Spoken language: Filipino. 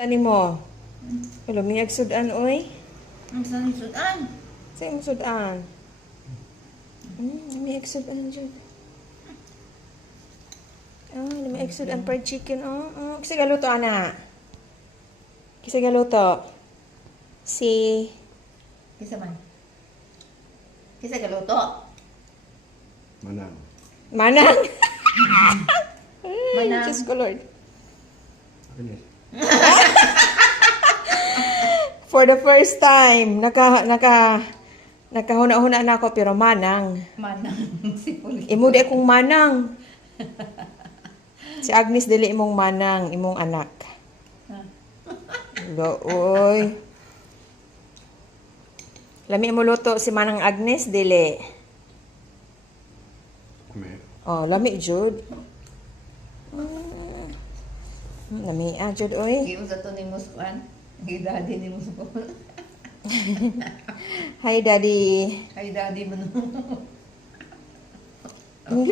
Ani mo? Lumiyag sudan, oy. Ang saan sudan? Sa imong sudan. Lumiyag sudan, Jud. Lumiyag sudan fried chicken, Kasi galuto, ana. Kasi galuto. Si... Kisa man. Kisa galuto. Manang. Manang. Manang. Diyos ko, Lord. Akin For the first time, nakahuna-huna na ako, pero manang. Manang si Puli. Imo di akong manang. Si Agnes dili imong manang, imong anak. Oy. Lami mo luto si Manang Agnes, dili. May. Oh, lami jud. Lami jud oy. Giusa to ni Muskuan. Gidadi ni Muskuan. Hi, Daddy. Ay daddy mo no.